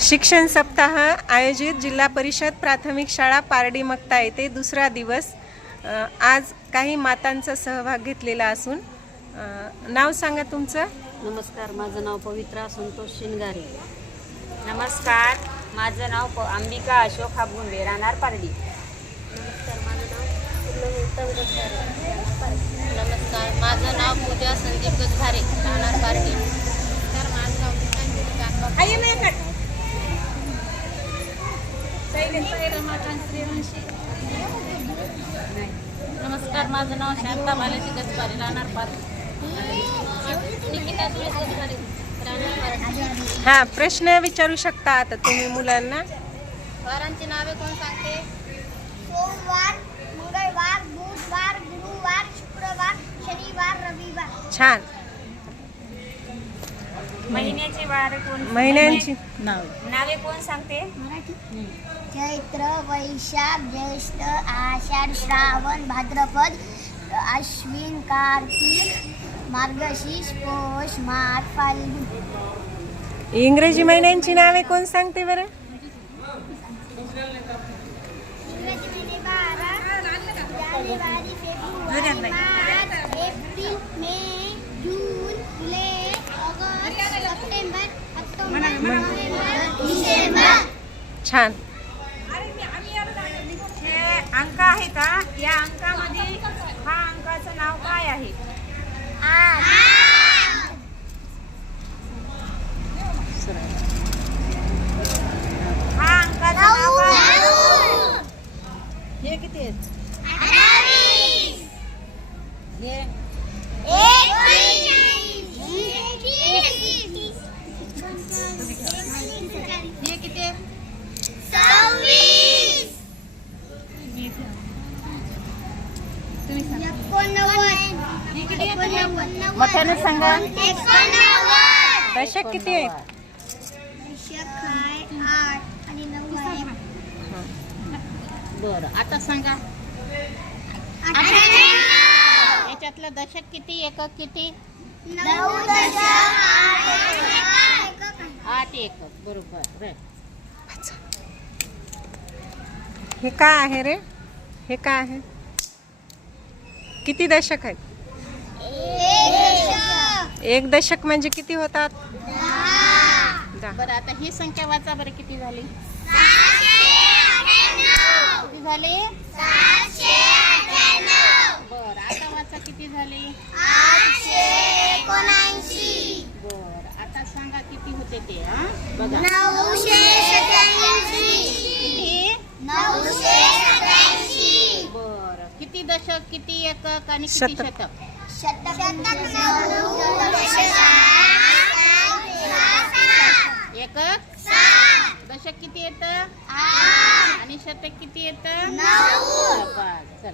शिक्षण सप्ताह आयोजित जिल्हा परिषद प्राथमिक शाळा पारडी मक्ता येथे दुसरा दिवस। आज काही मातांचा सहभाग घेतलेला असून नाव सांगा तुमचं। नमस्कार, माझं नाव पवित्रा संतोष शिनगारे। नमस्कार, माझं नाव अंबिका अशोक हाबगुंडे, राहणार पारडी। नमस्कार, माझं नाव पूजा संदीप गजभारे, राहणार पारडी। नमस्कार, माझं नाव नमस्कार, माझं नाव शांता बालाजी गजभारे, राहणार पारडी। हां, प्रश्न विचारू शकता आता तुम्ही मुलांना। वारांची नावे कोण सांगते? सोमवार, मंगळवार, बुधवार, गुरुवार, शुक्रवार, शनिवार, रविवार। छान। महिन्याचे वार कोण? महिन्यांची नावे कोण सांगते? चैत्र, वैशाख, ज्येष्ठ, आषाढ, श्रावण, भाद्रपद, अश्विन, कार्तिक, मार्गशीर्ष, पौष, माघ, फाल्गुन। इंग्रजी महिन्यांची नावे कोण सांगते बरं? जानेवारी, फेब्रुवारी, मार्च, एप्रिल, मे, जून, जुलै, ऑगस्ट, सप्टेंबर, ऑक्टोबर, नोव्हेंबर, डिसेंबर। छान। हे अंक आहे का? या अंकामध्ये हा अंकाचं नाव काय आहे? हा अंकाचं नाव काय आहे? हे किती आहेत? हे हे किती आहे? मोठ्याने सांगा। दशक किती आहेत? बरं, आता सांगा याच्यातलं दशक किती, एकक किती? 8 एकक, बरोबर। हे काय आहे रे? हे काय आहे? किती दशक आहेत? एक दशक म्हणजे किती होतात? 10। बरं, आता ही संख्या वाचा बरं, किती झाली? किती झाली? बरं, आता वाचा, किती झाली? बरं, आता सांगा किती होते ते, हा बघा। किती? बरं, किती दशक, किती एकक आणि किती शतक? शतक? एकक दशक किती येतं आणि शतक किती येतं? 9।